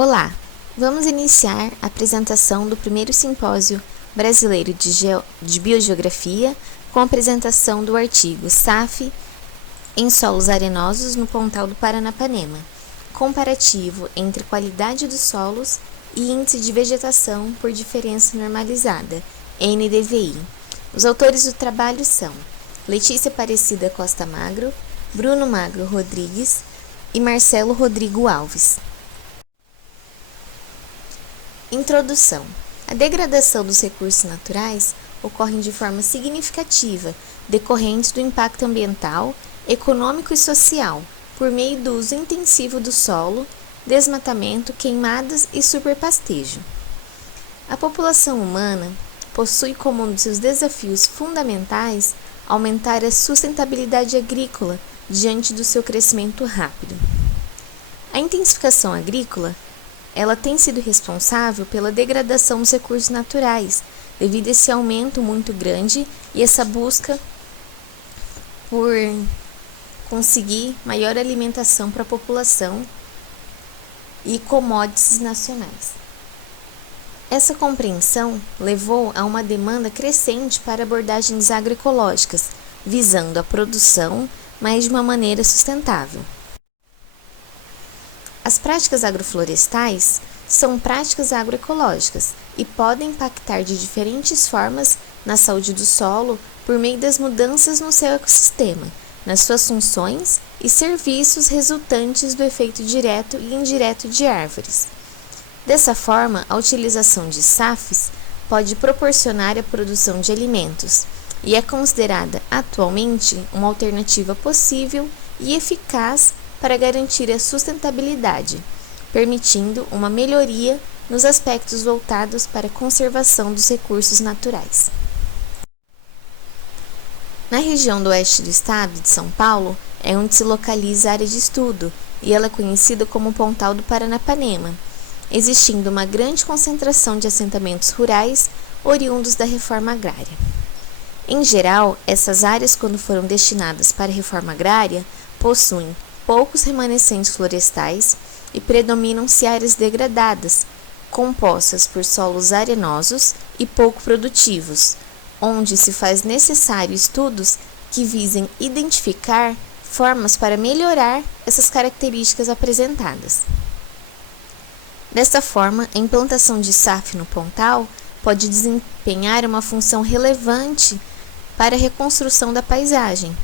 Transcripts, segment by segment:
Olá, vamos iniciar a apresentação do primeiro simpósio brasileiro de Biogeografia com a apresentação do artigo SAF em solos arenosos no Pontal do Paranapanema, comparativo entre qualidade dos solos e índice de vegetação por diferença normalizada, NDVI. Os autores do trabalho são Letícia Aparecida Costa Magro, Bruno Magro Rodrigues e Marcelo Rodrigo Alves. Introdução. A degradação dos recursos naturais ocorre de forma significativa, decorrente do impacto ambiental, econômico e social, por meio do uso intensivo do solo, desmatamento, queimadas e superpastejo. A população humana possui como um de seus desafios fundamentais aumentar a sustentabilidade agrícola diante do seu crescimento rápido. A intensificação agrícola ela tem sido responsável pela degradação dos recursos naturais, devido a esse aumento muito grande e essa busca por conseguir maior alimentação para a população e commodities nacionais. Essa compreensão levou a uma demanda crescente para abordagens agroecológicas, visando a produção, mas de uma maneira sustentável. As práticas agroflorestais são práticas agroecológicas e podem impactar de diferentes formas na saúde do solo por meio das mudanças no seu ecossistema, nas suas funções e serviços resultantes do efeito direto e indireto de árvores. Dessa forma, a utilização de SAFs pode proporcionar a produção de alimentos e é considerada atualmente uma alternativa possível e eficaz para garantir a sustentabilidade, permitindo uma melhoria nos aspectos voltados para a conservação dos recursos naturais. Na região do oeste do estado de São Paulo é onde se localiza a área de estudo e ela é conhecida como Pontal do Paranapanema, existindo uma grande concentração de assentamentos rurais oriundos da reforma agrária. Em geral, essas áreas, quando foram destinadas para a reforma agrária, possuem poucos remanescentes florestais e predominam-se áreas degradadas, compostas por solos arenosos e pouco produtivos, onde se faz necessário estudos que visem identificar formas para melhorar essas características apresentadas. Desta forma, a implantação de SAF no Pontal pode desempenhar uma função relevante para a reconstrução da paisagem,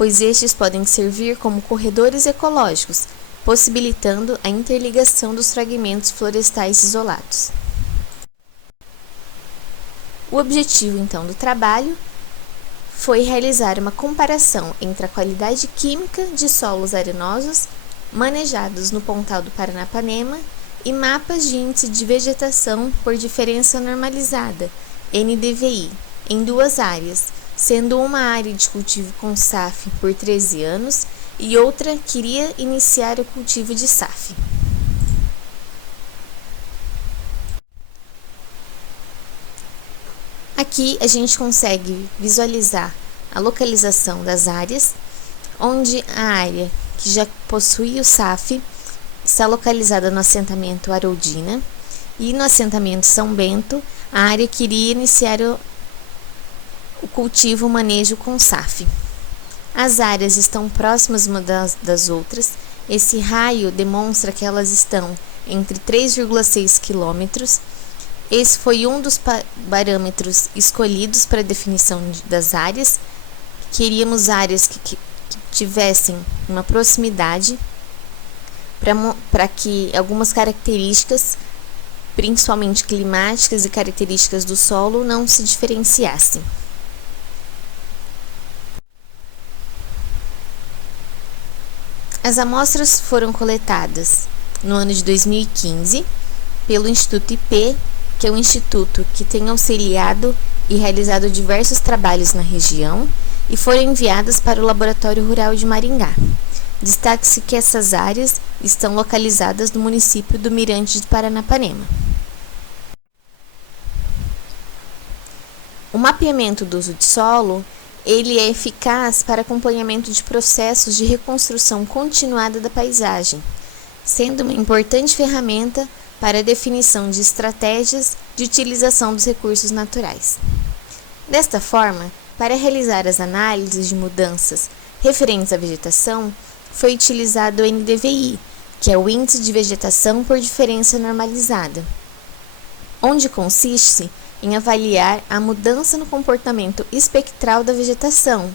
pois estes podem servir como corredores ecológicos, possibilitando a interligação dos fragmentos florestais isolados. O objetivo, então, do trabalho foi realizar uma comparação entre a qualidade química de solos arenosos manejados no Pontal do Paranapanema e mapas de índice de vegetação por diferença normalizada, NDVI, em duas áreas, sendo uma área de cultivo com SAF por 13 anos e outra queria iniciar o cultivo de SAF. Aqui a gente consegue visualizar a localização das áreas, onde a área que já possui o SAF está localizada no assentamento Haroldina e no assentamento São Bento, a área queria iniciar o cultivo e manejo com SAF. As áreas estão próximas umas das outras. Esse raio demonstra que elas estão entre 3,6 km. Esse foi um dos parâmetros escolhidos para a definição das áreas. Queríamos áreas que tivessem uma proximidade para que algumas características, principalmente climáticas e características do solo, não se diferenciassem. As amostras foram coletadas no ano de 2015 pelo Instituto IP, que é um instituto que tem auxiliado e realizado diversos trabalhos na região, e foram enviadas para o Laboratório Rural de Maringá. Destaque-se que essas áreas estão localizadas no município do Mirante de Paranapanema. O mapeamento do uso de solo ele é eficaz para acompanhamento de processos de reconstrução continuada da paisagem, sendo uma importante ferramenta para a definição de estratégias de utilização dos recursos naturais. Desta forma, para realizar as análises de mudanças referentes à vegetação, foi utilizado o NDVI, que é o Índice de Vegetação por Diferença Normalizada, onde consiste em avaliar a mudança no comportamento espectral da vegetação,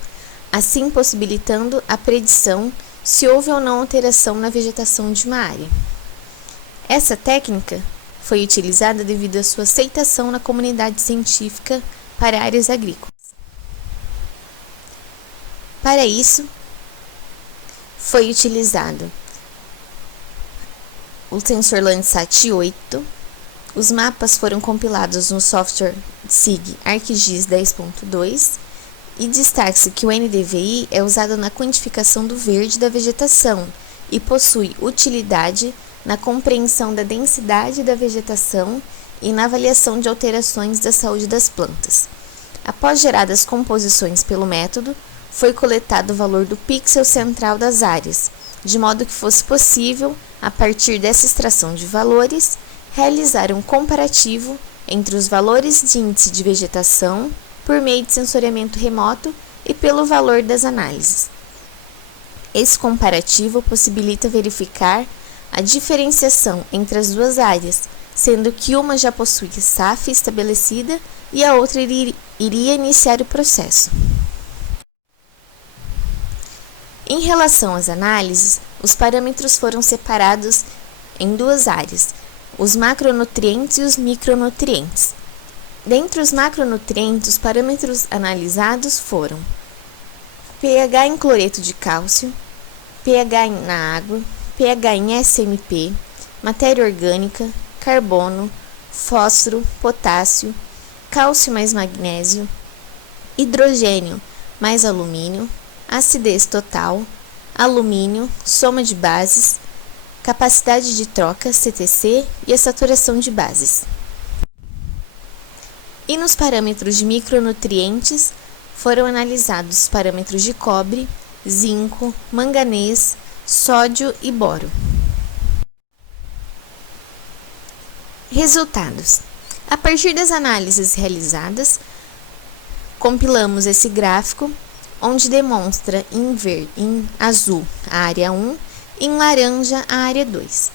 assim possibilitando a predição se houve ou não alteração na vegetação de uma área. Essa técnica foi utilizada devido à sua aceitação na comunidade científica para áreas agrícolas. Para isso, foi utilizado o sensor Landsat 8, os mapas foram compilados no software SIG ArcGIS 10.2 e destaque-se que o NDVI é usado na quantificação do verde da vegetação e possui utilidade na compreensão da densidade da vegetação e na avaliação de alterações da saúde das plantas. Após geradas composições pelo método, foi coletado o valor do pixel central das áreas, de modo que fosse possível, a partir dessa extração de valores, realizar um comparativo entre os valores de índice de vegetação por meio de sensoriamento remoto e pelo valor das análises. Esse comparativo possibilita verificar a diferenciação entre as duas áreas, sendo que uma já possui SAF estabelecida e a outra iria iniciar o processo. Em relação às análises, os parâmetros foram separados em duas áreas, os macronutrientes e os micronutrientes. Dentre os macronutrientes, os parâmetros analisados foram pH em cloreto de cálcio, pH na água, pH em SMP, matéria orgânica, carbono, fósforo, potássio, cálcio mais magnésio, hidrogênio mais alumínio, acidez total, alumínio, soma de bases, capacidade de troca, CTC, e a saturação de bases. E nos parâmetros de micronutrientes, foram analisados os parâmetros de cobre, zinco, manganês, sódio e boro. Resultados. A partir das análises realizadas, compilamos esse gráfico, onde demonstra em azul a área 1 e em laranja a área 2.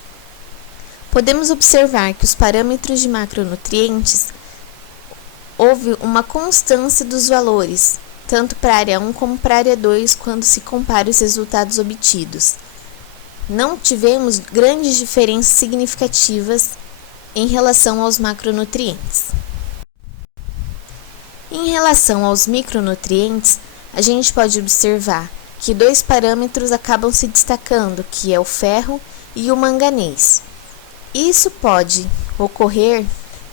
Podemos observar que os parâmetros de macronutrientes houve uma constância dos valores, tanto para a área 1 como para a área 2, quando se compara os resultados obtidos. Não tivemos grandes diferenças significativas em relação aos macronutrientes. Em relação aos micronutrientes, a gente pode observar que dois parâmetros acabam se destacando, que é o ferro e o manganês. Isso pode ocorrer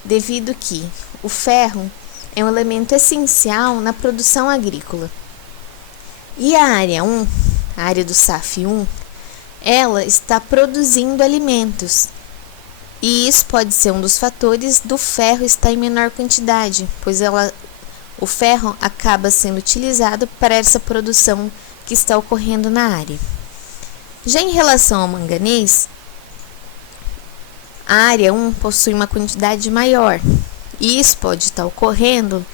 devido que o ferro é um elemento essencial na produção agrícola. E a área 1, a área do SAF 1, ela está produzindo alimentos. E isso pode ser um dos fatores do ferro estar em menor quantidade, pois o ferro acaba sendo utilizado para essa produção que está ocorrendo na área. Já em relação ao manganês, a área 1 possui uma quantidade maior, e isso pode estar ocorrendo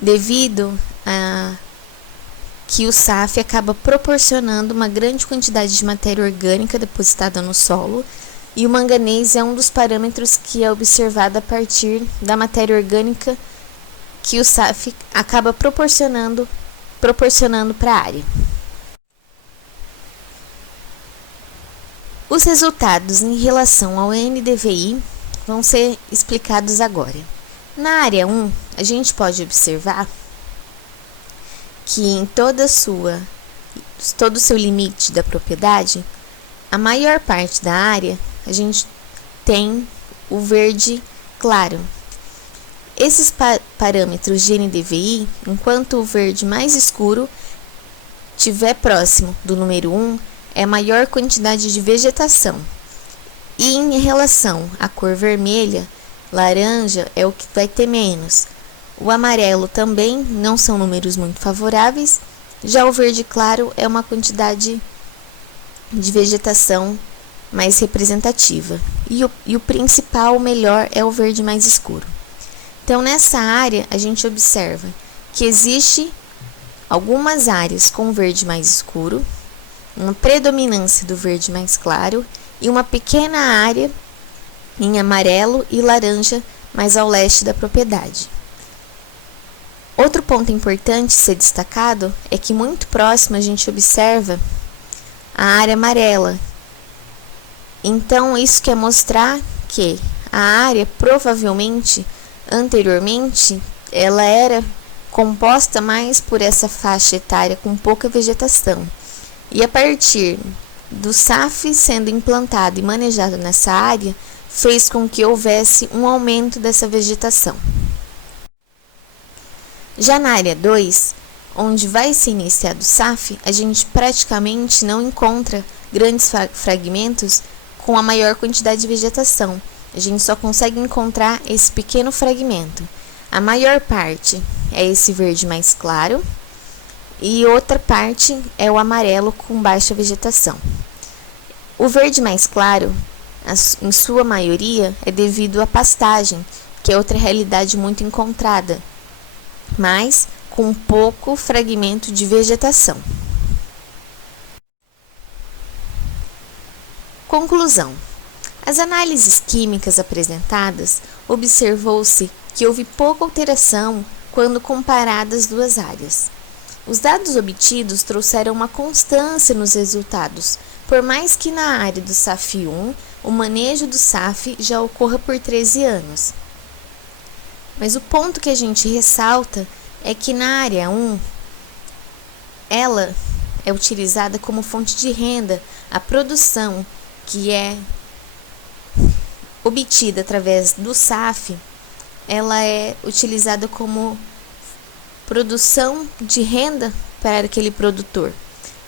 devido a que o SAF acaba proporcionando uma grande quantidade de matéria orgânica depositada no solo, e o manganês é um dos parâmetros que é observado a partir da matéria orgânica que o SAF acaba proporcionando para a área. Os resultados em relação ao NDVI vão ser explicados agora. Na área 1, a gente pode observar que em todo o seu limite da propriedade, a maior parte da área, a gente tem o verde claro. Esses parâmetros de NDVI, enquanto o verde mais escuro estiver próximo do número 1, é maior quantidade de vegetação. E em relação à cor vermelha, laranja é o que vai ter menos. O amarelo também não são números muito favoráveis. Já o verde claro é uma quantidade de vegetação mais representativa. E o principal, o melhor, é o verde mais escuro. Então, nessa área, a gente observa que existe algumas áreas com verde mais escuro, uma predominância do verde mais claro e uma pequena área em amarelo e laranja mais ao leste da propriedade. Outro ponto importante ser destacado é que muito próximo a gente observa a área amarela. Então, isso quer mostrar que a área provavelmente, anteriormente, ela era composta mais por essa faixa etária com pouca vegetação. E a partir do SAF sendo implantado e manejado nessa área, fez com que houvesse um aumento dessa vegetação. Já na área 2, onde vai se iniciar do SAF, a gente praticamente não encontra grandes fragmentos com a maior quantidade de vegetação. A gente só consegue encontrar esse pequeno fragmento. A maior parte é esse verde mais claro e outra parte é o amarelo com baixa vegetação. O verde mais claro, em sua maioria, é devido à pastagem, que é outra realidade muito encontrada, mas com pouco fragmento de vegetação. Conclusão. As análises químicas apresentadas, observou-se que houve pouca alteração quando comparadas as duas áreas. Os dados obtidos trouxeram uma constância nos resultados, por mais que na área do SAF 1, o manejo do SAF já ocorra por 13 anos. Mas o ponto que a gente ressalta é que na área 1, ela é utilizada como fonte de renda. A produção que é obtida através do SAF, ela é utilizada como produção de renda para aquele produtor,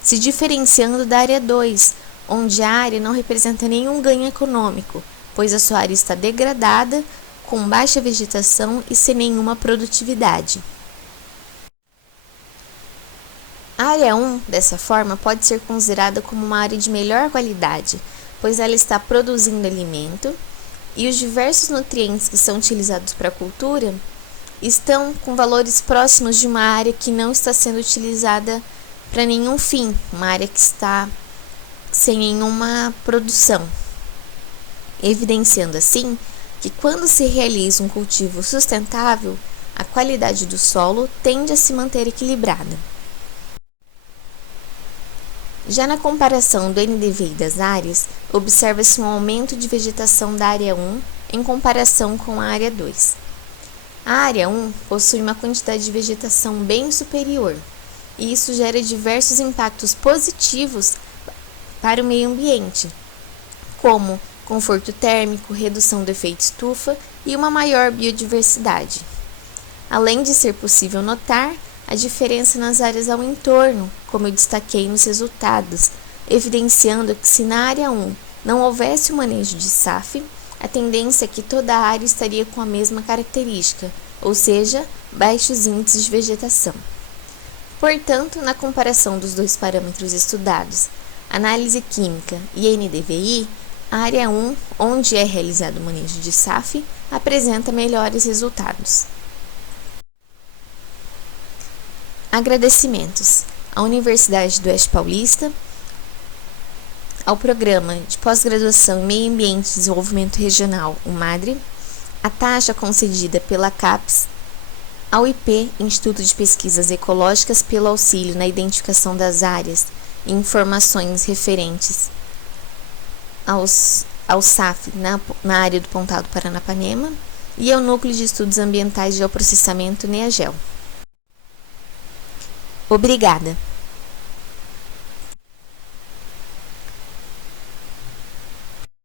se diferenciando da área 2, onde a área não representa nenhum ganho econômico, pois a sua área está degradada, com baixa vegetação e sem nenhuma produtividade. A área 1, dessa forma, pode ser considerada como uma área de melhor qualidade, pois ela está produzindo alimento e os diversos nutrientes que são utilizados para a cultura estão com valores próximos de uma área que não está sendo utilizada para nenhum fim, uma área que está sem nenhuma produção, evidenciando assim que quando se realiza um cultivo sustentável, a qualidade do solo tende a se manter equilibrada. Já na comparação do NDVI das áreas, observa-se um aumento de vegetação da área 1 em comparação com a área 2. A área 1 possui uma quantidade de vegetação bem superior, e isso gera diversos impactos positivos para o meio ambiente, como conforto térmico, redução do efeito estufa e uma maior biodiversidade. Além de ser possível notar a diferença nas áreas ao entorno, como eu destaquei nos resultados, evidenciando que se na área 1 não houvesse o manejo de SAF, a tendência é que toda a área estaria com a mesma característica, ou seja, baixos índices de vegetação. Portanto, na comparação dos dois parâmetros estudados, análise química e NDVI, a área 1, onde é realizado o manejo de SAF, apresenta melhores resultados. Agradecimentos à Universidade do Oeste Paulista, ao Programa de Pós-Graduação em Meio Ambiente e Desenvolvimento Regional, o MADRE, a taxa concedida pela CAPES, ao IP, Instituto de Pesquisas Ecológicas, pelo auxílio na identificação das áreas e informações referentes ao SAF na área do Pontal Paranapanema, e ao Núcleo de Estudos Ambientais de Geoprocessamento, NEAGEL. Obrigada!